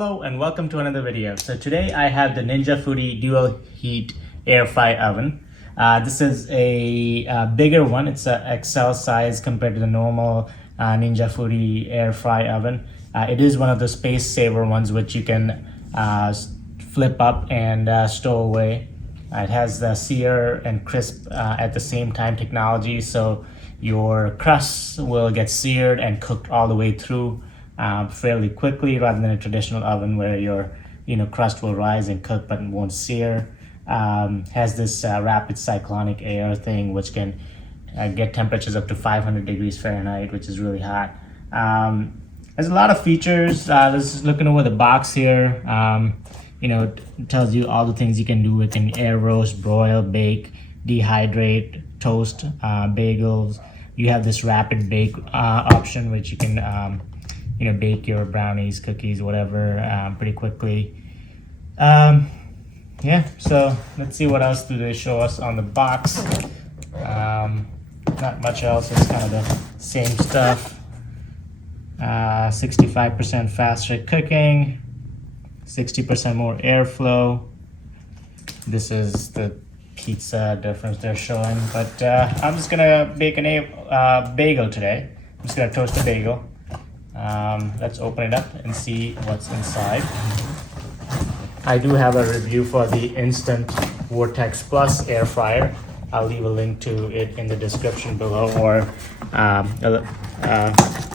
Hello and welcome to another video. So today I have the Ninja Foodi dual heat air fry oven. This is a bigger one. It's a XL size compared to the normal Ninja Foodi air fry oven. It is one of the space saver ones which you can flip up and stow away. It has the sear and crisp at the same time technology, so your crusts will get seared and cooked all the way through fairly quickly, rather than a traditional oven where your crust will rise and cook but won't sear. Has this rapid cyclonic air thing which can get temperatures up to 500 degrees Fahrenheit, which is really hot. There's a lot of features. Just looking over the box here, it tells you all the things you can do. It can air roast, broil, bake, dehydrate, toast, bagels. You have this rapid bake option, which you can bake your brownies, cookies, whatever, pretty quickly. Yeah, so let's see what else do they show us on the box. Not much else. It's kind of the same stuff. 65% faster cooking, 60% more airflow. This is the pizza difference they're showing, but I'm just gonna bake a bagel today. I'm just gonna toast a bagel. Let's open it up and see what's inside. I do have a review for the Instant Vortex Plus air fryer. I'll leave a link to it in the description below, or a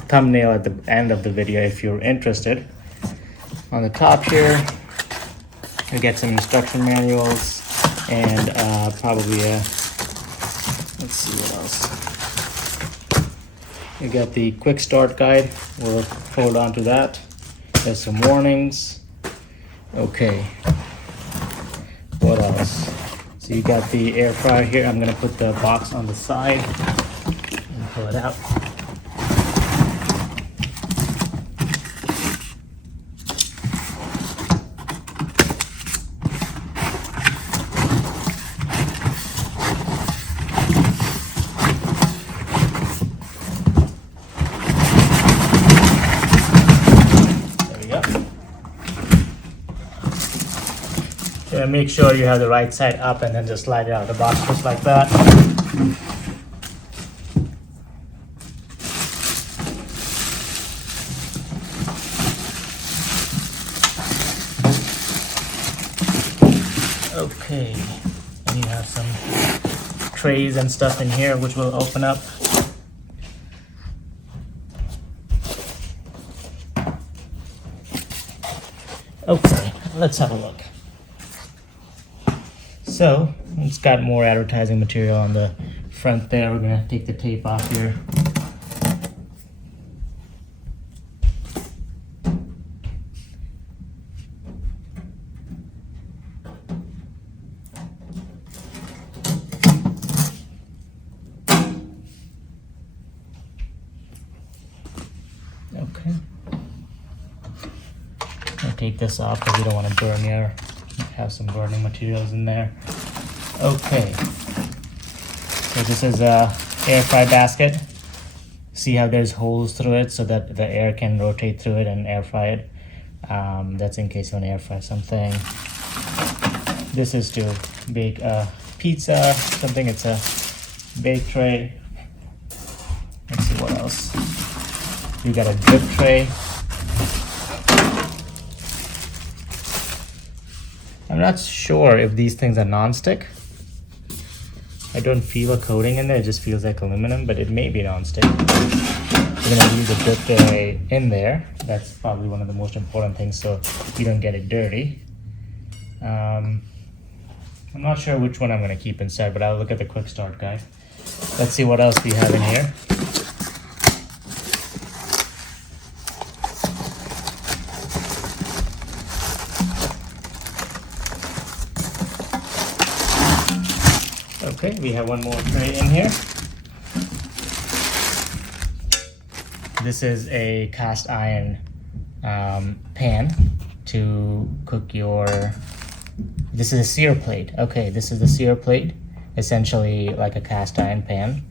thumbnail at the end of the video if you're interested. On the top here, you get some instruction manuals and probably let's see what else. You got the quick start guide. We'll hold on to that. There's some warnings. Okay, what else? So you got the air fryer here. I'm gonna put the box on the side and pull it out. Make sure you have the right side up and then just slide it out of the box just like that. Okay, and you have some trays and stuff in here which will open up. Okay, let's have a look. So it's got more advertising material on the front there. We're gonna take the tape off here. Okay. I'll take this off because we don't want to burn your. Have some burning materials in there. Okay, so this is a air fry basket. See how there's holes through it so that the air can rotate through it and air fry it. That's in case you want to air fry something. This is to bake a pizza, something. It's a bake tray. Let's see what else. You got a drip tray. I'm not sure if these things are non-stick. I don't feel a coating in there, it just feels like aluminum, but it may be non-stick. We're gonna use a drip tray in there. That's probably one of the most important things so you don't get it dirty. I'm not sure which one I'm gonna keep inside, but I'll look at the quick start guide. Let's see what else we have in here. Okay, we have one more tray in here. This is a cast iron pan to cook your. This is a sear plate. Okay, this is the sear plate, essentially like a cast iron pan.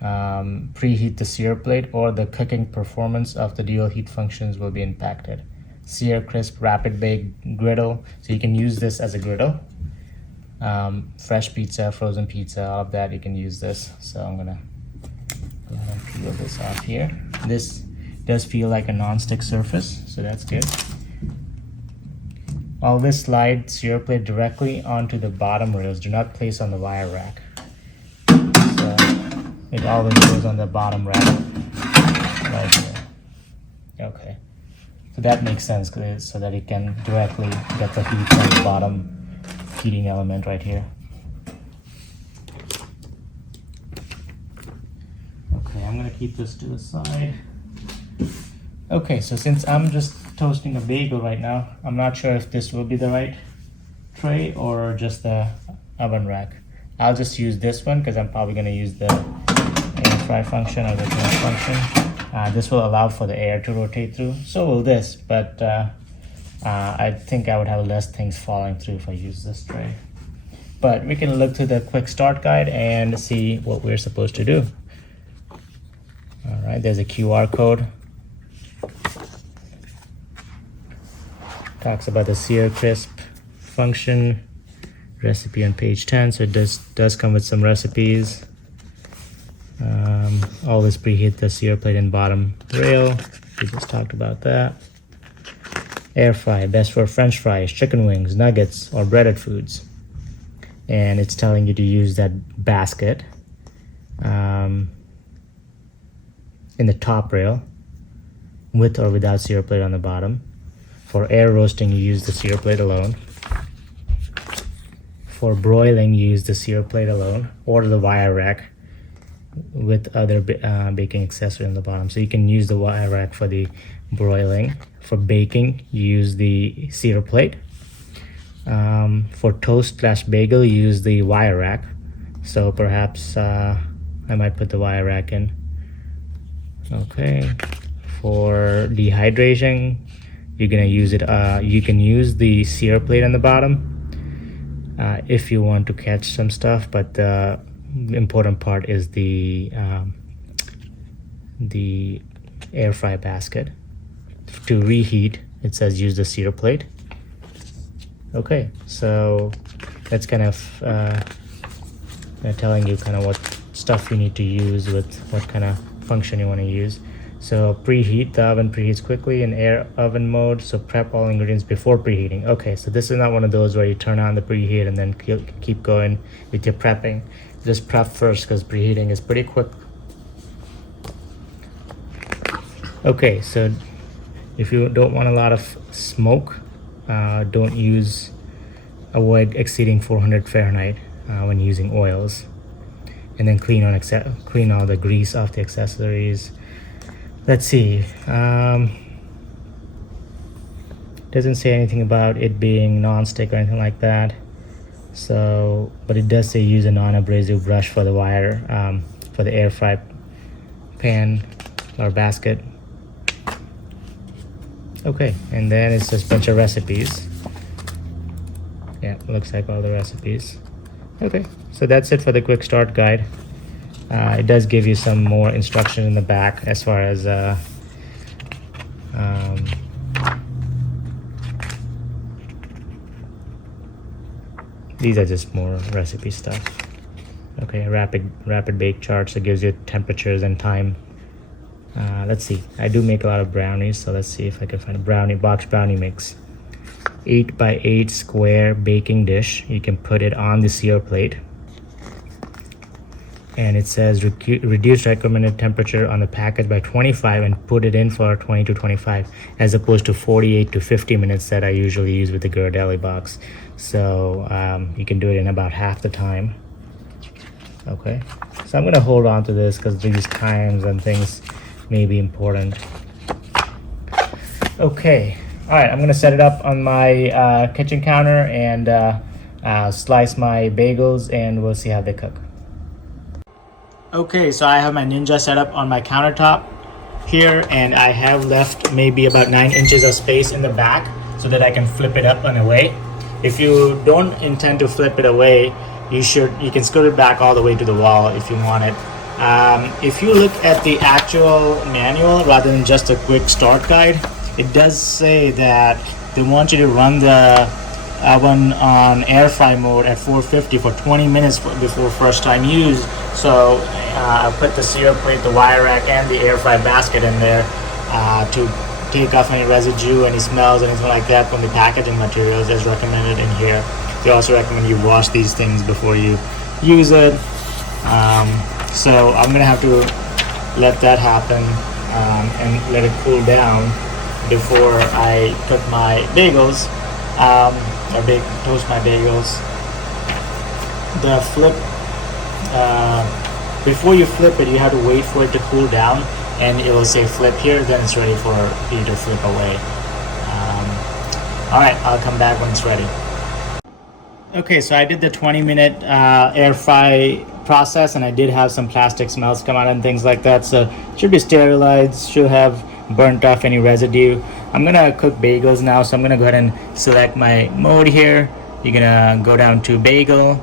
Preheat the sear plate or the cooking performance of the dual heat functions will be impacted. sear crisp rapid bake griddle, so you can use this as a griddle. Fresh pizza, frozen pizza, all of that, you can use this. So I'm gonna go ahead and peel this off here. This does feel like a non-stick surface, so that's good. All this slides your plate directly onto the bottom rails. Do not place on the wire rack. So it always goes on the bottom rack right here. Okay, so that makes sense, so that it can directly get the heat from the bottom heating element right here. Okay, I'm gonna keep this to the side. Okay, so since I'm just toasting a bagel right now, I'm not sure if this will be the right tray or just the oven rack. I'll just use this one because I'm probably gonna use the air fry function or the toast function. This will allow for the air to rotate through. So will this, but I think I would have less things falling through if I use this tray. But we can look through the quick start guide and see what we're supposed to do. All right, there's a QR code. Talks about the sear crisp function, recipe on page 10. So it does come with some recipes. Always preheat the sear plate and bottom rail. We just talked about that. Air fry, best for French fries, chicken wings, nuggets, or breaded foods. And it's telling you to use that basket in the top rail, with or without sear plate on the bottom. For air roasting, you use the sear plate alone. For broiling, you use the sear plate alone, or the wire rack with other baking accessory on the bottom. So you can use the wire rack for the broiling. For baking, you use the sear plate. For toast/bagel, you use the wire rack. So perhaps I might put the wire rack in. Okay. For dehydration, you're gonna use it. You can use the sear plate on the bottom if you want to catch some stuff, but the important part is the air fry basket. To reheat, it says use the sear plate. Okay, so that's kind of telling you kind of what stuff you need to use with what kind of function you want to use. So preheat, the oven preheats quickly in air oven mode, so prep all ingredients before preheating. Okay, so this is not one of those where you turn on the preheat and then keep going with your prepping. Just prep first because preheating is pretty quick. Okay, so if you don't want a lot of smoke, avoid exceeding 400 Fahrenheit when using oils. And then clean all the grease off the accessories. Let's see. Doesn't say anything about it being non-stick or anything like that. So, but it does say use a non-abrasive brush for the wire, for the air fry pan or basket. Okay, and then it's just a bunch of recipes. Yeah, looks like all the recipes. Okay, so that's it for the quick start guide. It does give you some more instruction in the back as far as these are just more recipe stuff. Okay, rapid bake charts that gives you temperatures and time. Let's see, I do make a lot of brownies, so let's see if I can find a box brownie mix. 8x8 square baking dish. You can put it on the sear plate, and it says reduce recommended temperature on the package by 25 and put it in for 20 to 25 as opposed to 48 to 50 minutes that I usually use with the Ghirardelli box. So you can do it in about half the time. Okay, so I'm gonna hold on to this because these times and things may be important. Okay, all right, I'm gonna set it up on my kitchen counter and slice my bagels, and we'll see how they cook. Okay, so I have my Ninja set up on my countertop here, and I have left maybe about 9 inches of space in the back so that I can flip it up and away. If you don't intend to flip it away, you can scoot it back all the way to the wall if you want it. If you look at the actual manual rather than just a quick start guide, it does say that they want you to run the oven on air fry mode at 450 for 20 minutes before first time use. So I put the cereal plate, the wire rack, and the air fry basket in there to take off any residue, any smells, anything like that from the packaging materials as recommended in here. They also recommend you wash these things before you use it. So I'm gonna have to let that happen and let it cool down before I cook my bagels or toast my bagels. The flip, before you flip it, you have to wait for it to cool down, and it will say flip here, then it's ready for you to flip away. All right, I'll come back when it's ready. Okay, so I did the 20-minute air fry process, and I did have some plastic smells come out and things like that, so it should be sterilized, should have burnt off any residue. I'm gonna cook bagels now, so I'm gonna go ahead and select my mode here. You're gonna go down to bagel,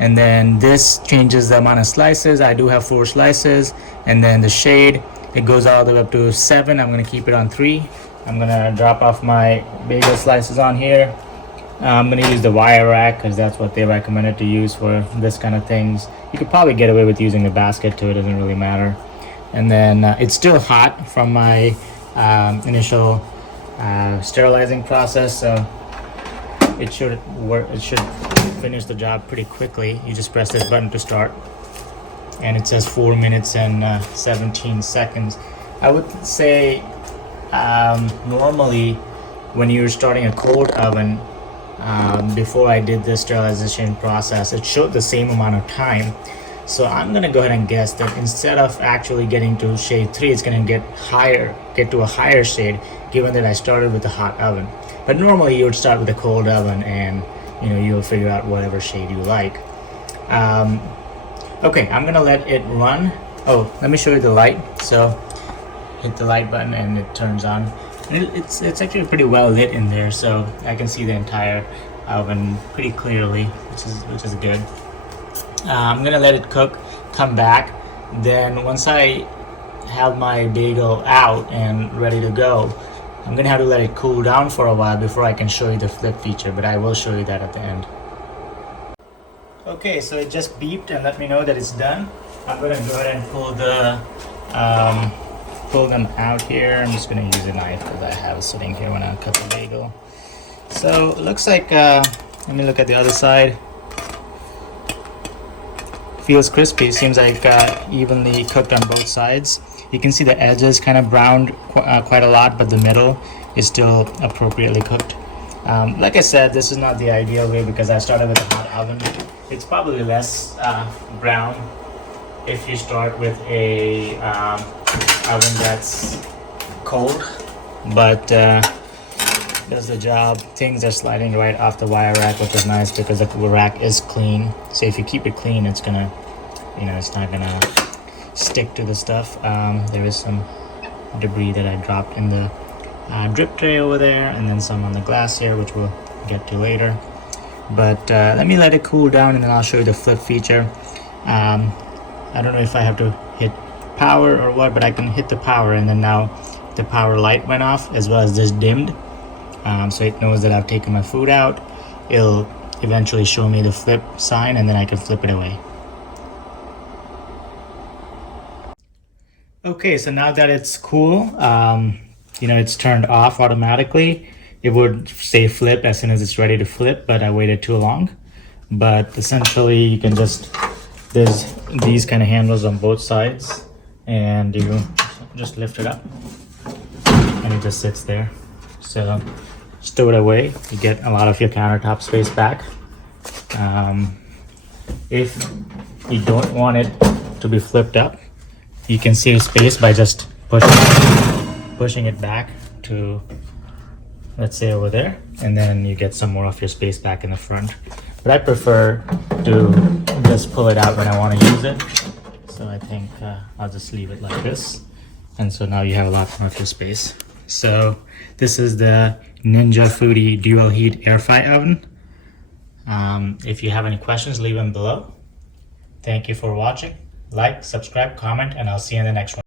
and then this changes the amount of slices. I do have 4 slices, and then the shade, it goes all the way up to 7. I'm gonna keep it on 3. I'm gonna drop off my bagel slices on here. I'm gonna use the wire rack because that's what they recommended to use for this kind of things. You could probably get away with using a basket too, it doesn't really matter. And then it's still hot from my initial sterilizing process, so it should work. It should finish the job pretty quickly. You just press this button to start, and it says 4 minutes and 17 seconds. I would say normally when you're starting a cold oven, before I did the sterilization process, it showed the same amount of time. So I'm gonna go ahead and guess that instead of actually getting to shade 3, it's gonna get to a higher shade, given that I started with a hot oven. But normally you would start with a cold oven, and you'll figure out whatever shade you like. Okay, I'm gonna let it run. Oh, let me show you the light. So hit the light button and it turns on. It's actually pretty well lit in there, so I can see the entire oven pretty clearly, which is good. I'm gonna let it cook, come back. Then once I have my bagel out and ready to go, I'm gonna have to let it cool down for a while before I can show you the flip feature, but I will show you that at the end. Okay, so it just beeped and let me know that it's done. I'm gonna go ahead and pull them out here. I'm just gonna use a knife because I have it sitting here when I cut the bagel. So it looks like, let me look at the other side. Feels crispy, seems like evenly cooked on both sides. You can see the edges kind of browned quite a lot, but the middle is still appropriately cooked. Like I said, this is not the ideal way because I started with a hot oven. It's probably less brown if you start with a oven that's cold, but does the job. Things are sliding right off the wire rack, which is nice because the rack is clean. So if you keep it clean, it's gonna, it's not gonna stick to the stuff. There is some debris that I dropped in the drip tray over there, and then some on the glass here, which we'll get to later. But let me let it cool down, and then I'll show you the flip feature. I don't know if I have to hit power or what, but I can hit the power, and then now the power light went off as well as this dimmed, so it knows that I've taken my food out. It'll eventually show me the flip sign, and then I can flip it away. Okay, so now that it's cool, it's turned off automatically. It would say flip as soon as it's ready to flip, but I waited too long. But essentially you can there's these kind of handles on both sides, and you just lift it up and it just sits there. So stow it away, you get a lot of your countertop space back. If you don't want it to be flipped up, you can save space by just pushing it back to, let's say, over there, and then you get some more of your space back in the front. But I prefer to just pull it out when I want to use it, so I think I'll just leave it like this, and so now you have a lot more of your space. So this is the Ninja Foodi dual heat air fry oven. If you have any questions, leave them below. Thank you for watching. Like, subscribe, comment, and I'll see you in the next one.